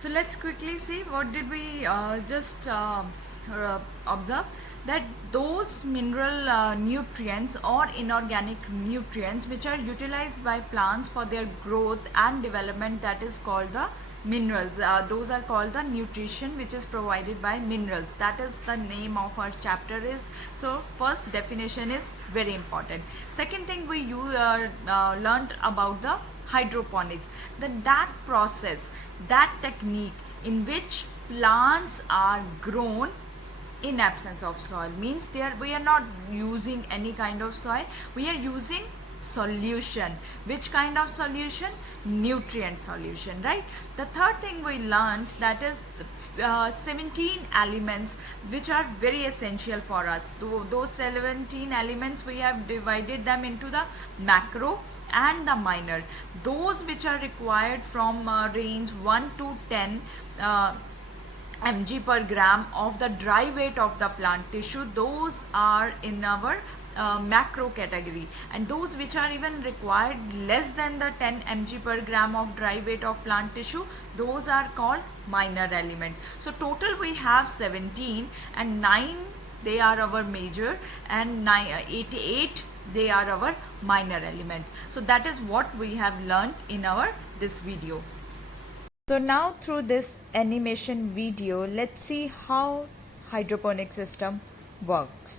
So let's quickly see what did we just observe, that those mineral nutrients or inorganic nutrients which are utilized by plants for their growth and development, that is called the minerals. Those are called the nutrition which is provided by minerals. That is the name of our chapter is. So first definition is very important. Second thing we learned about the hydroponics, that process, that technique in which plants are grown in absence of soil, means we are not using any kind of soil, we are using solution. Which kind of solution? Nutrient solution, right? The third thing we learned, that is 17 elements which are very essential for us. Those 17 elements, we have divided them into the macro and the minor. Those which are required from range 1 to 10 mg per gram of the dry weight of the plant tissue, those are in our macro category, and those which are even required less than the 10 mg per gram of dry weight of plant tissue, those are called minor element. So total we have 17, and 9 they are our major, and 88 they are our minor elements. So that is what we have learned in our this video. So now through this animation video, let's see how hydroponic system works.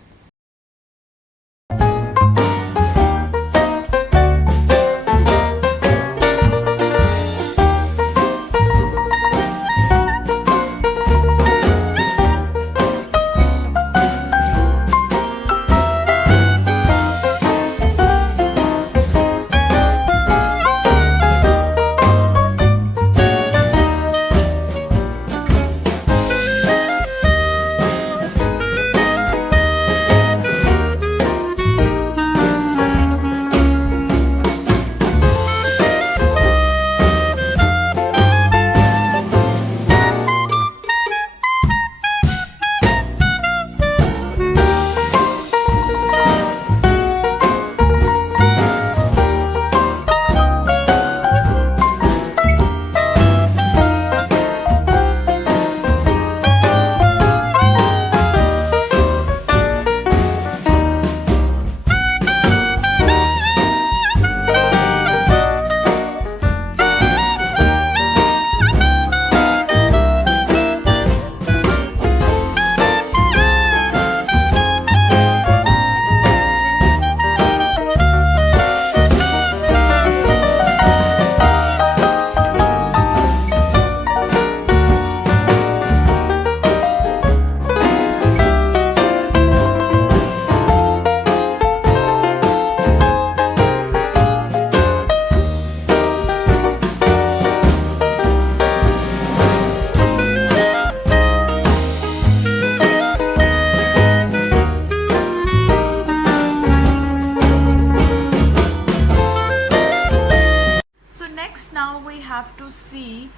Have to see,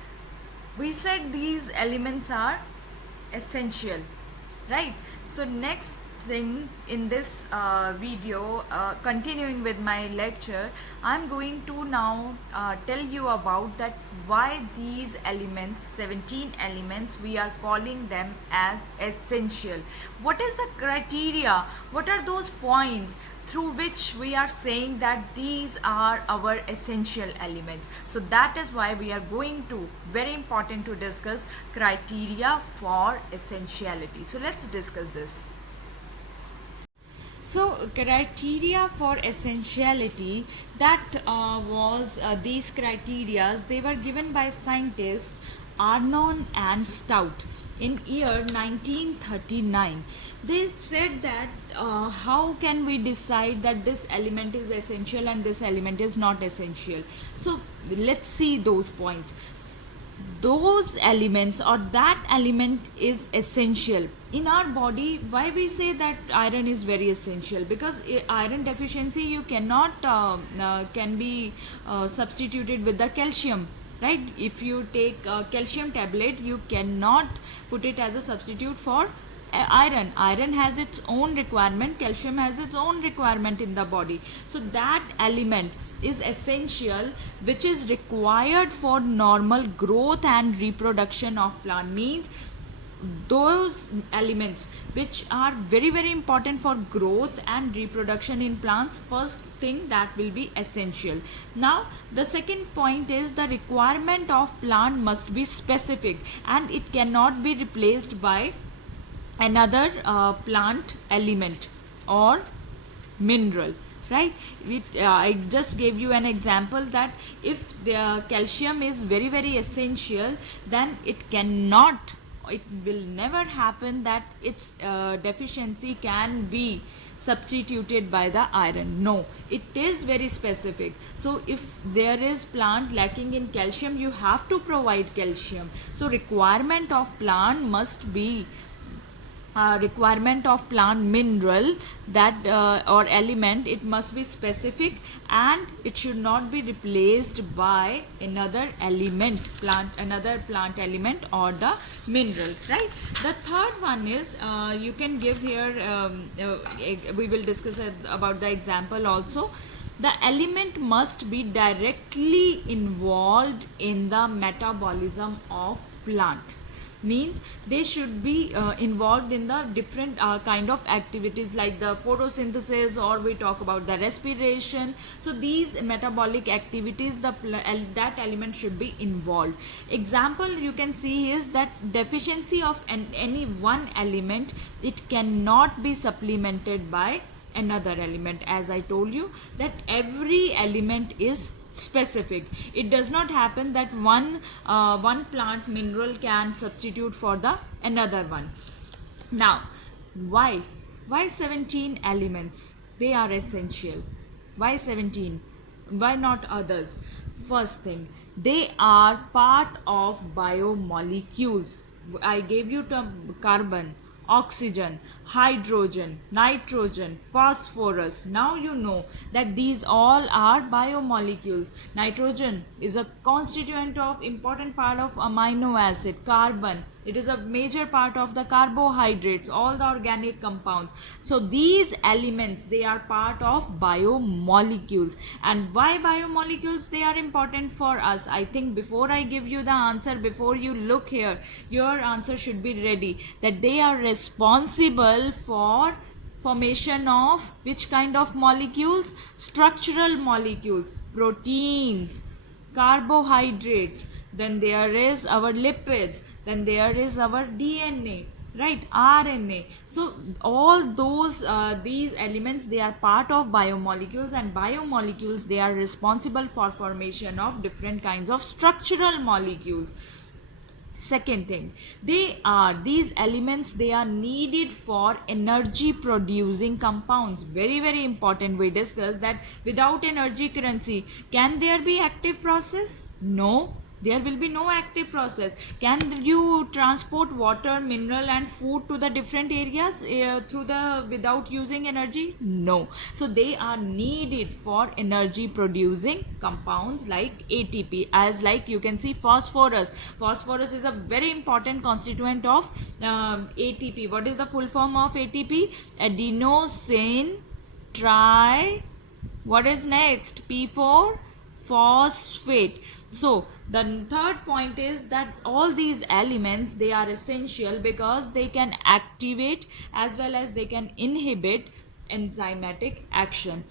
we said these elements are essential, right? So next thing in this video, continuing with my lecture, I'm going to now tell you about that why these elements, 17 elements, we are calling them as essential. What is the criteria? What are those points through which we are saying that these are our essential elements? So that is why we are going to, very important to discuss criteria for essentiality. So let's discuss this. So criteria for essentiality, that was these criterias, they were given by scientists Arnon and Stout in year 1939. They said that how can we decide that this element is essential and this element is not essential? So let's see those points. Those elements or that element is essential in our body. Why we say that iron is very essential? Because iron deficiency, you cannot can be substituted with the calcium, right? If you take a calcium tablet, you cannot put it as a substitute for iron. Iron has its own requirement, calcium has its own requirement in the body. So that element is essential, which is required for normal growth and reproduction of plant. Means those elements which are very very important for growth and reproduction in plants, first thing that will be essential. Now the second point is the requirement of plant must be specific and it cannot be replaced by another plant element or mineral, right? I just gave you an example that if the calcium is very very essential, then it will never happen that its deficiency can be substituted by the iron. No, it is very specific. So if there is plant lacking in calcium, you have to provide calcium. So requirement of plant must be requirement of plant mineral that or element, it must be specific and it should not be replaced by another plant element or the mineral, right? The third one is you can give here we will discuss about the example also. The element must be directly involved in the metabolism of plant. Means they should be involved in the different kind of activities like the photosynthesis, or we talk about the respiration. So these metabolic activities, that element should be involved. Example you can see is that deficiency of any one element, it cannot be supplemented by another element. As I told you that every element is specific. It does not happen that one plant mineral can substitute for the another one. Now why 17 elements? They are essential. Why 17? Why not others? First thing, they are part of biomolecules. I gave you term carbon, oxygen, hydrogen, nitrogen, phosphorus. Now you know that these all are biomolecules. Nitrogen is a constituent of important part of amino acid. Carbon, it is a major part of the carbohydrates, all the organic compounds. So these elements, they are part of biomolecules. And why biomolecules they are important for us? I think before I give you the answer, before you look here, your answer should be ready, that they are responsible for formation of which kind of molecules? Structural molecules, proteins, carbohydrates, then there is our lipids, then there is our DNA, right? RNA. So all those these elements, they are part of biomolecules, and biomolecules, they are responsible for formation of different kinds of structural molecules. Second thing, these elements, they are needed for energy producing compounds. Very very important. We discussed that without energy currency, can there be active process? No, there will be no active process. Can you transport water, mineral and food to the different areas without using energy? No. So they are needed for energy producing compounds like ATP. As like you can see phosphorus. Phosphorus is a very important constituent of ATP. What is the full form of ATP? Adenosine what is next? P4 phosphate. So the third point is that all these elements, they are essential because they can activate as well as they can inhibit enzymatic action.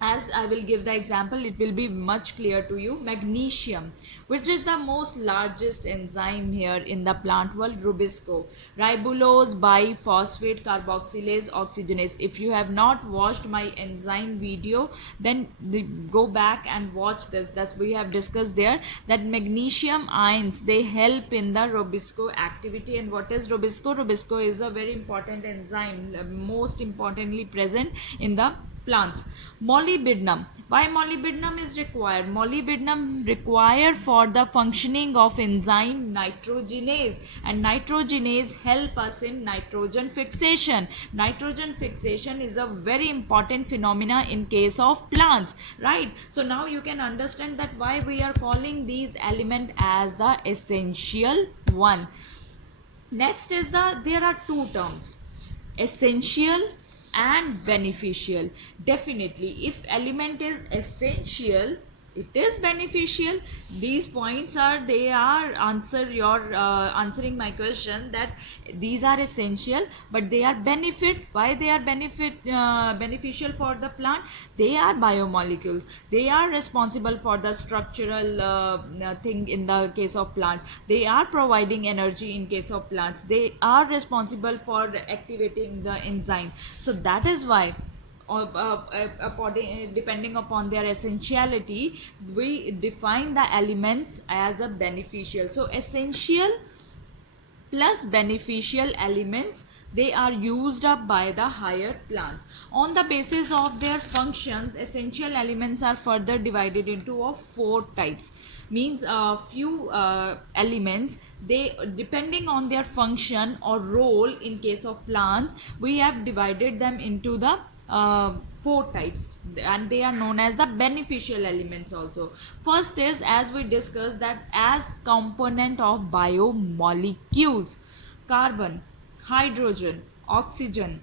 As I will give the example, it will be much clear to you. Magnesium, which is the most largest enzyme here in the plant world, Rubisco, ribulose biphosphate carboxylase oxygenase. If you have not watched my enzyme video, then go back and watch this. That's we have discussed there that magnesium ions, they help in the Rubisco activity. And what is Rubisco? Rubisco is a very important enzyme, most importantly present in the plants. Molybdenum. Why molybdenum is required? Molybdenum required for the functioning of enzyme nitrogenase, and nitrogenase help us in nitrogen fixation. Nitrogen fixation is a very important phenomena in case of plants, right? So now you can understand that why we are calling these element as the essential one. Next is there are two terms, essential and beneficial. Definitely, if element is essential, it is beneficial. These points are, they are answering my question, that these are essential but they are benefit. Why they are beneficial for the plant? They are biomolecules, they are responsible for the structural thing in the case of plant, they are providing energy in case of plants, they are responsible for activating the enzyme. So that is why, depending upon their essentiality, we define the elements as a beneficial. So essential plus beneficial elements, they are used up by the higher plants. On the basis of their functions, essential elements are further divided into of 4 types. Means a few elements, they, depending on their function or role in case of plants, we have divided them into the 4 types, and they are known as the beneficial elements also. First is, as we discussed, that as component of biomolecules, carbon, hydrogen, oxygen,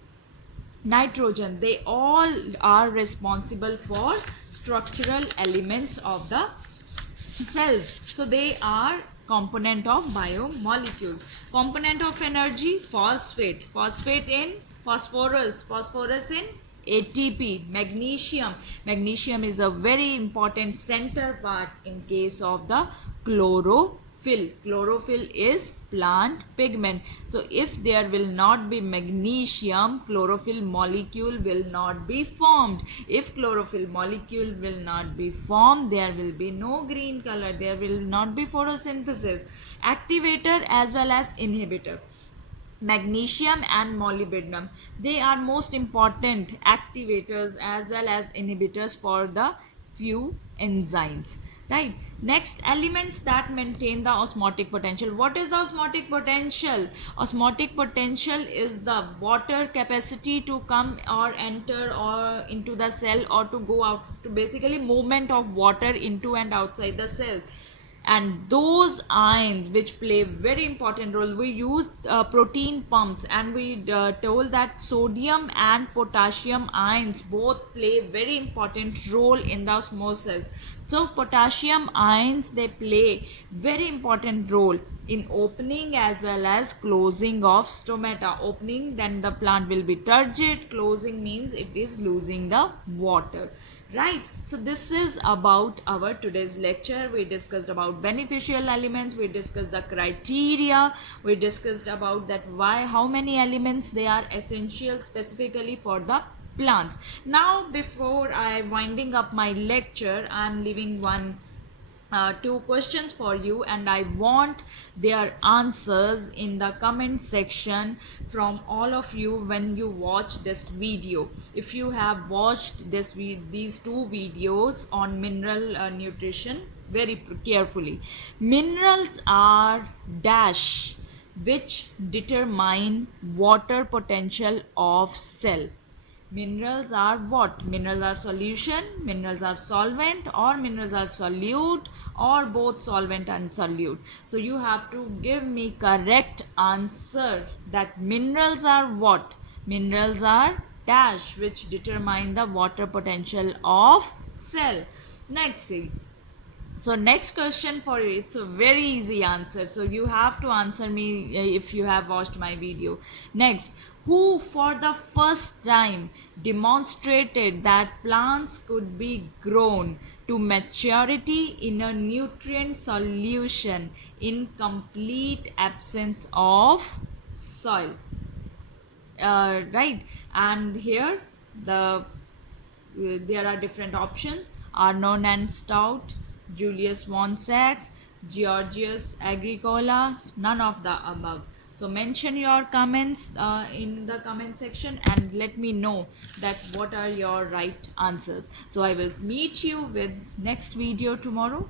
nitrogen, they all are responsible for structural elements of the cells. So they are component of biomolecules. Component of energy, phosphate, phosphate in phosphorus, phosphorus in ATP. Magnesium, magnesium is a very important center part in case of the chlorophyll. Chlorophyll is plant pigment. So if there will not be magnesium, chlorophyll molecule will not be formed. If chlorophyll molecule will not be formed, there will be no green color, there will not be photosynthesis. Activator as well as inhibitor, magnesium and molybdenum, they are most important activators as well as inhibitors for the few enzymes, right? Next, elements that maintain the osmotic potential. What is the osmotic potential? Osmotic potential is the water capacity to come or enter or into the cell, or to go out, to basically movement of water into and outside the cell. And those ions which play very important role, we used protein pumps, and we told that sodium and potassium ions both play very important role in the osmosis. So potassium ions, they play very important role in opening as well as closing of stomata. Opening, then the plant will be turgid, closing means it is losing the water, right? So this is about our today's lecture. We discussed about beneficial elements, we discussed the criteria, we discussed about that why, how many elements they are essential specifically for the plants. Now before I winding up my lecture, I am leaving two questions for you, and I want their answers in the comment section from all of you when you watch this video. If you have watched these 2 videos on mineral nutrition very carefully. Minerals are dash which determine water potential of cell. Minerals are what? Minerals are solution, minerals are solvent, or minerals are solute, or both solvent and solute. So you have to give me correct answer, that minerals are what? Minerals are dash which determine the water potential of cell. Next, see. So next question for you, it's a very easy answer, so you have to answer me if you have watched my video. Next, who for the first time demonstrated that plants could be grown to maturity in a nutrient solution in complete absence of soil? Right, and here there are different options: Arnon and Stout, Julius von Sachs, Georgius Agricola, none of the above. So mention your comments in the comment section and let me know that what are your right answers. So I will meet you with next video tomorrow.